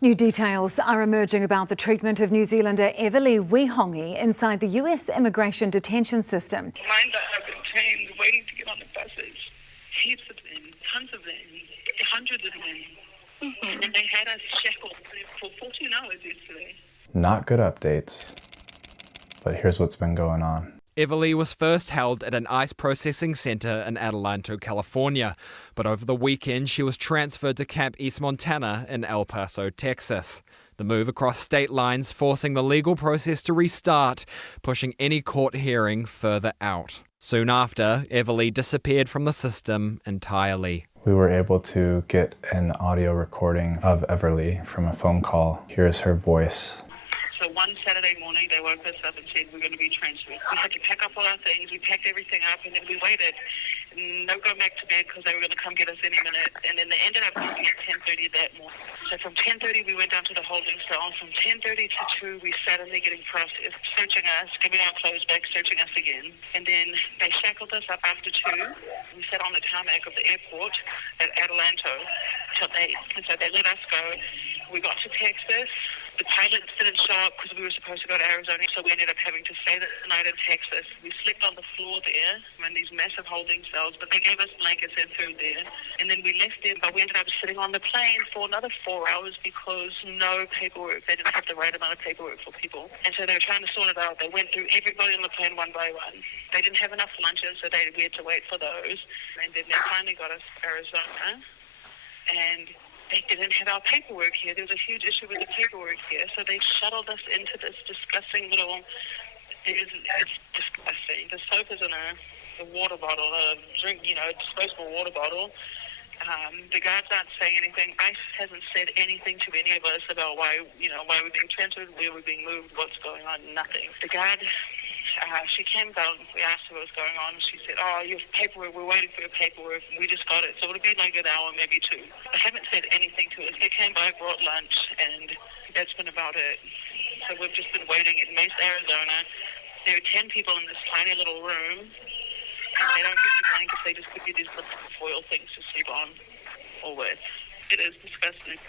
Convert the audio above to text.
New details are emerging about the treatment of New Zealander Everlee inside the US immigration detention system. Lines are open, trains waiting to get on the buses. Heaps of them, tons of them, hundreds of them. And they had us shackled for 14 hours yesterday. Not good updates, but here's what's been going on. Everlee was first held at an ICE processing centre in Adelanto, California, but over the weekend she was transferred to Camp East Montana in El Paso, Texas. The move across state lines forcing the legal process to restart, pushing any court hearing further out. Soon after, Everlee disappeared from the system entirely. We were able to get an audio recording of Everlee from a phone call. Here's her voice. So one Saturday morning, they woke us up and said we're going to be transferred. We had to pack up all our things. We packed everything up, and then we waited. No go back to bed because they were going to come get us any minute. And then they ended up leaving at 10:30 that morning. So from 10:30, we went down to the holding cell. From 10:30 to 2, we sat in there getting processed, searching us, giving our clothes back, searching us again. And then they shackled us up after 2. We sat on the tarmac of the airport at Adelanto till 8. And so they let us go. We got to Texas. The pilots didn't show up because we were supposed to go to Arizona, so we ended up having to stay the night in Texas. We slept on the floor there in these massive holding cells, but they gave us blankets and food there. And then we left there, but we ended up sitting on the plane for another 4 hours because no paperwork. They didn't have the right amount of paperwork for people. And so they were trying to sort it out. They went through everybody on the plane one by one. They didn't have enough lunches, so we had to wait for those. And then they finally got us to Arizona. And they didn't have our paperwork here. There was a huge issue with the paperwork here. So they shuttled us into this disgusting little, it's disgusting. The soap is in a water bottle, a drink, disposable water bottle. The guards aren't saying anything. ICE hasn't said anything to any of us about why we're being transferred, where we're being moved, what's going on, nothing. The guard, she came down, we asked her what was going on, and she said, your paperwork, we're waiting for your paperwork, we just got it, so it'll be like an hour, maybe 2. They haven't said anything to us. They came by, brought lunch, and that's been about it. So we've just been waiting in Mesa, Arizona. There are 10 people in this tiny little room, and they don't give you blankets, they just give you these little foil things to sleep on or with. It is disgusting.